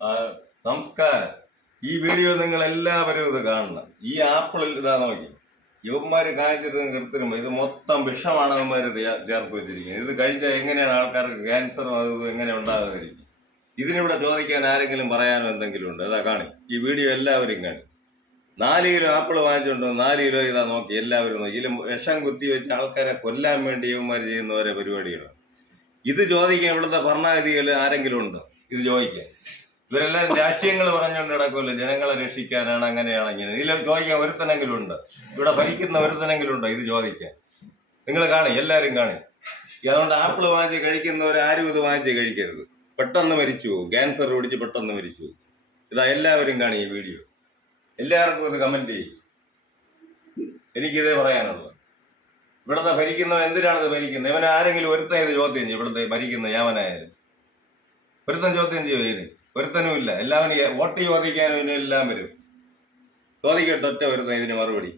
ആ, നമസ്കാരം. ഈ വീഡിയോ നിങ്ങൾ എല്ലാവരും ഇത് കാണണം. ഈ ആപ്പിളിൽ ഇതാ നോക്കി, ഇവന്മാർ കാണിച്ചിട്ട് കൃത്രിമം ഇത് മൊത്തം വിഷമാണ് ഇവന്മാർ ചേർത്ത് വെച്ചിരിക്കുന്നത്. ഇത് കഴിച്ചാൽ എങ്ങനെയാണ് ആൾക്കാർക്ക് ക്യാൻസറും അത് എങ്ങനെ ഉണ്ടാകാതിരിക്കും? ഇതിനിവിടെ ചോദിക്കാൻ ആരെങ്കിലും പറയാനോ എന്തെങ്കിലും ഉണ്ട്? ഇതാ കാണി, ഈ വീഡിയോ എല്ലാവരും കാണി. 4 കിലോ ആപ്പിൾ വാങ്ങിച്ചുകൊണ്ട് 4 കിലോ ഇതാ നോക്കി, എല്ലാവരും നോക്കി. ഇതിൽ വിഷം കുത്തി വെച്ച് ആൾക്കാരെ കൊല്ലാൻ വേണ്ടി ഇവന്മാർ ചെയ്യുന്ന ഓരോ പരിപാടികളാണ്. ഇത് ചോദിക്കാൻ ഇവിടുത്തെ ഭരണാധികാരികൾ ആരെങ്കിലും ഉണ്ടോ ഇത് ചോദിക്കാൻ? ഇവരെല്ലാം രാഷ്ട്രീയങ്ങൾ പറഞ്ഞുകൊണ്ട് കിടക്കുമല്ലോ, ജനങ്ങളെ രക്ഷിക്കാനാണ്, അങ്ങനെയാണ് ഇങ്ങനെ. ഇതിലും ചോദിക്കാൻ ഒരുത്തനെങ്കിലും ഉണ്ട്, ഇവിടെ ഭരിക്കുന്ന ഒരുത്തനെങ്കിലും ഉണ്ടോ ഇത് ചോദിക്കാൻ? നിങ്ങൾ കാണി, എല്ലാവരും കാണി. അതുകൊണ്ട് ആപ്പിൾ വാങ്ങിച്ച് കഴിക്കുന്നവർ ആരും ഇത് വാങ്ങിച്ച് കഴിക്കരുത്. പെട്ടെന്ന് മരിച്ചു പോകും, ക്യാൻസർ പിടിച്ച് പെട്ടെന്ന് മരിച്ചു പോകും. ഇതാ എല്ലാവരും കാണി ഈ വീഡിയോ, എല്ലാവർക്കും ഇത് കമന്റ് ചെയ്യും. എനിക്കിതേ പറയാനുള്ളത്. ഇവിടുത്തെ ഭരിക്കുന്നവൻ എന്തിനാണിത് ഭരിക്കുന്നത്? ഇവൻ ആരെങ്കിലും ഒരുത്തൻ ഇത് ചോദ്യം ചെയ്യും? ഇവിടുത്തെ ഭരിക്കുന്ന യാവനായാലും ഒരുത്തൻ ചോദ്യം ചെയ്യും? ഇതിന് ഒരുത്തനും ഇല്ല. എല്ലാവരും വോട്ട് ചോദിക്കാനും ഇതിനെല്ലാം വരും. ചോദിക്കട്ടെ ഒറ്റ ഒരുത്തൻ ഇതിന് മറുപടി.